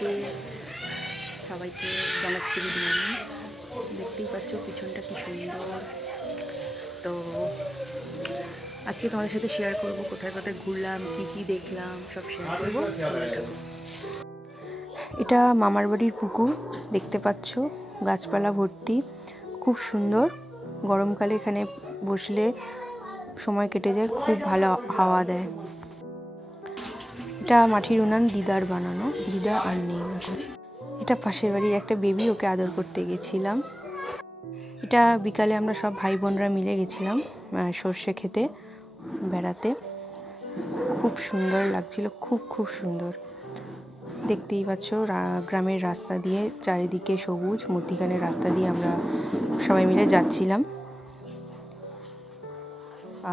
থেকে সবাইকে জানাচ্ছি গুড মর্নিং। দেখতেই পাচ্ছ পিছনটা কি সুন্দর। তো আজকে তোমাদের সাথে শেয়ার করব কোথায় কোথায় ঘুরলাম, কী কী দেখলাম, সব শেয়ার করবো। এটা মামার বাড়ির পুকুর, দেখতে পাচ্ছ গাছপালা ভর্তি, খুব সুন্দর। গরমকালে এখানে বসলে সময় কেটে যায়, খুব ভালো হাওয়া দেয়। এটা মাটির উনান দিদার বানানো, দিদা আর নেই এখন। এটা পাশের বাড়ির একটা বেবি, ওকে আদর করতে গেছিলাম। এটা বিকালে আমরা সব ভাই বোনরা মিলে গেছিলাম সর্ষে খেতে বেড়াতে। খুব সুন্দর লাগছিল, খুব খুব সুন্দর। দেখতেই পাচ্ছ গ্রামের রাস্তা দিয়ে চারিদিকে সবুজ, মধ্যিখানের রাস্তা দিয়ে আমরা সবাই মিলে যাচ্ছিলাম।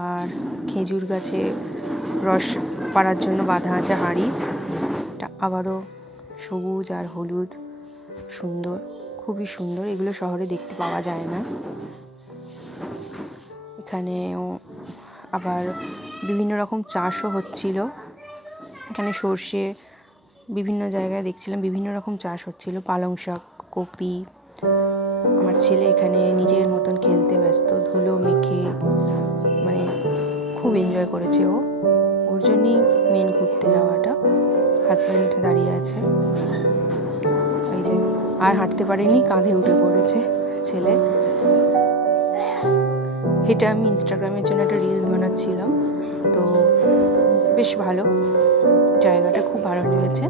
আর খেজুর গাছে রস পাড়ার জন্য বাঁধা আছে হাঁড়ি। এটা আবারও সবুজ আর হলুদ, সুন্দর, খুবই সুন্দর। এগুলো শহরে দেখতে পাওয়া যায় না। এখানেও আবার বিভিন্ন রকম চাষও হচ্ছিল। এখানে সর্ষে, বিভিন্ন জায়গায় দেখছিলাম বিভিন্ন রকম চাষ হচ্ছিল, পালং শাক, কপি। আমার ছেলে এখানে নিজের মতন খেলতে ব্যস্ত, ধুলো মেখে, মানে খুব এনজয় করেছে ও। ওর জন্যই মেন ঘুরতে যাওয়াটা। হাজব্যান্ড দাঁড়িয়ে আছে, এই যে। আর হাঁটতে পারেনি, কাঁধে উঠে পড়েছে ছেলে। এটা আমি ইনস্টাগ্রামের জন্য একটা রিলস বানাচ্ছিলাম, তো বেশ ভালো, জায়গাটা খুব ভালো লেগেছে।